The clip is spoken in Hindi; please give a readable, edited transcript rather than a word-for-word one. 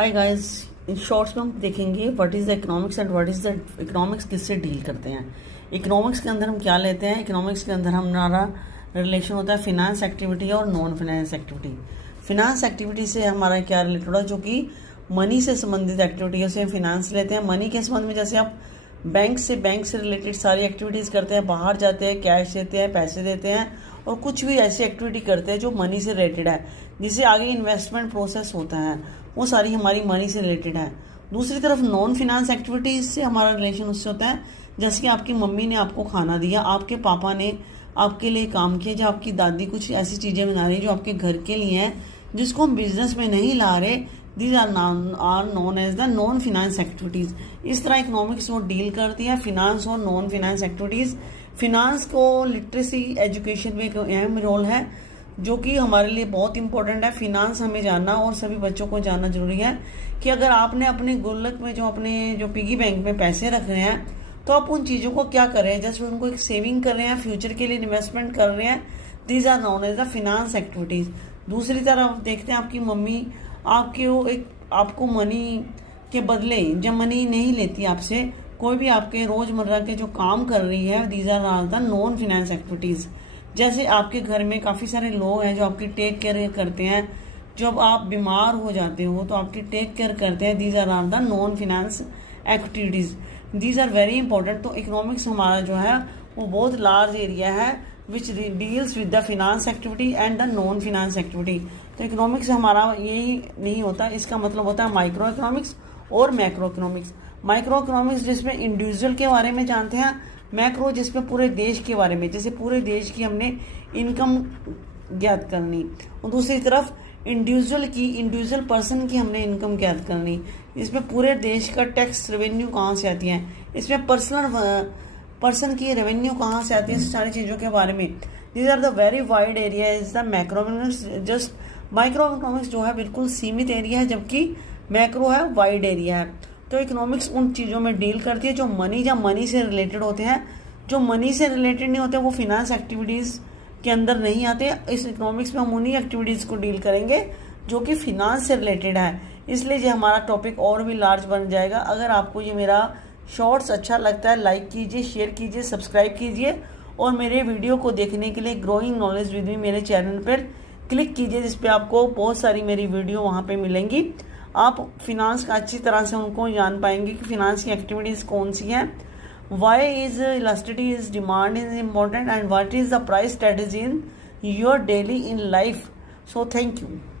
हाय गाइस, इन शॉर्ट्स में हम देखेंगे what is the economics and what is the economics किससे डील करते हैं। इकोनॉमिक्स के अंदर हम क्या लेते हैं। इकोनॉमिक्स के अंदर हमारा रिलेशन होता है फिनांस एक्टिविटी और non finance activity. Finance activity से हमारा क्या रिलेटेड है, जो कि मनी से संबंधित एक्टिविटी है, उसे हम फिनांस लेते हैं। मनी के संबंध में जैसे आप बैंक से रिलेटेड सारी एक्टिविटीज़ करते हैं, बाहर जाते हैं, कैश देते हैं, पैसे देते हैं और कुछ भी ऐसी एक्टिविटी करते हैं जो मनी से रिलेटेड है, जिससे आगे इन्वेस्टमेंट प्रोसेस होता है, वो सारी हमारी मनी से रिलेटेड है। दूसरी तरफ नॉन फिनांस एक्टिविटीज से हमारा रिलेशन उससे होता है जैसे कि आपकी मम्मी ने आपको खाना दिया, आपके पापा ने आपके लिए काम किया, जो आपकी दादी कुछ ऐसी चीज़ें बना रही जो आपके घर के लिए हैं, जिसको हम बिजनेस में नहीं ला रहे। These are known as the non finance activities. इस तरह इकोनॉमिक्स वो डील करती है फिनांस और नॉन फिनांस एक्टिविटीज़। फिनांस को लिटरेसी एजुकेशन में एक अहम रोल है, जो कि हमारे लिए बहुत इंपॉर्टेंट है। फिनांस हमें जानना और सभी बच्चों को जानना जरूरी है कि अगर आपने अपने गुल्लक में जो पिगी बैंक में पैसे रख रहे हैं, तो आप उन चीज़ों को क्या कर रहे हैं, जैसे उनको एक सेविंग कर रहे हैं, फ्यूचर के लिए इन्वेस्टमेंट कर रहे हैं। These are known as the finance activities. दूसरी तरफ देखते हैं आपकी मम्मी आपको मनी के बदले जब मनी नहीं लेती आपसे, कोई भी आपके रोज़मर्रा के जो काम कर रही है, these are the non finance activities. जैसे आपके घर में काफ़ी सारे लोग हैं जो आपकी टेक केयर करते हैं, जब आप बीमार हो जाते हो तो आपकी टेक केयर करते हैं। These are the non finance activities. These are very important. तो इकोनॉमिक्स हमारा जो है वो बहुत लार्ज एरिया है which deals with the finance activity and the non finance activity. तो इकोनॉमिक्स हमारा यही नहीं होता, इसका मतलब होता है माइक्रो इकोनॉमिक्स और मैक्रो इकोनॉमिक्स। माइक्रो इकोनॉमिक्स जिसमें इंडिविजुअल के बारे में जानते हैं, मैक्रो जिसमें पूरे देश के बारे में, जैसे पूरे देश की हमने इनकम ज्ञात करनी, और दूसरी तरफ इंडिविजुअल पर्सन की हमने इनकम ज्ञात करनी। इसमें पूरे देश का टैक्स रेवेन्यू कहाँ से आती है, इसमें पर्सन की रेवेन्यू कहाँ से आती है, सारी चीज़ों के बारे में। These are the very wide area is the macro economics. Just micro economics जो है बिल्कुल सीमित एरिया है, जबकि मैक्रो है वाइड एरिया है। तो इकोनॉमिक्स उन चीज़ों में डील करती है जो मनी से रिलेटेड होते हैं। जो मनी से रिलेटेड नहीं होते वो फिनांस एक्टिविटीज़ के अंदर नहीं आते। इस इकोनॉमिक्स में हम उन्हीं एक्टिविटीज़ को डील करेंगे जो कि फिनांस से रिलेटेड है, इसलिए ये हमारा टॉपिक और भी लार्ज बन जाएगा। अगर आपको ये मेरा शॉर्ट्स अच्छा लगता है, लाइक कीजिए, शेयर कीजिए, सब्सक्राइब कीजिए और मेरे वीडियो को देखने के लिए ग्रोइंग नॉलेज विद मी मेरे चैनल पर क्लिक कीजिए, जिस पे आपको बहुत सारी मेरी वीडियो वहाँ पे मिलेंगी। आप फिनांस का अच्छी तरह से उनको जान पाएंगे कि फिनांस की एक्टिविटीज़ कौन सी हैं, why is elasticity is demand is important and what is the price strategy in your daily in life. So thank you.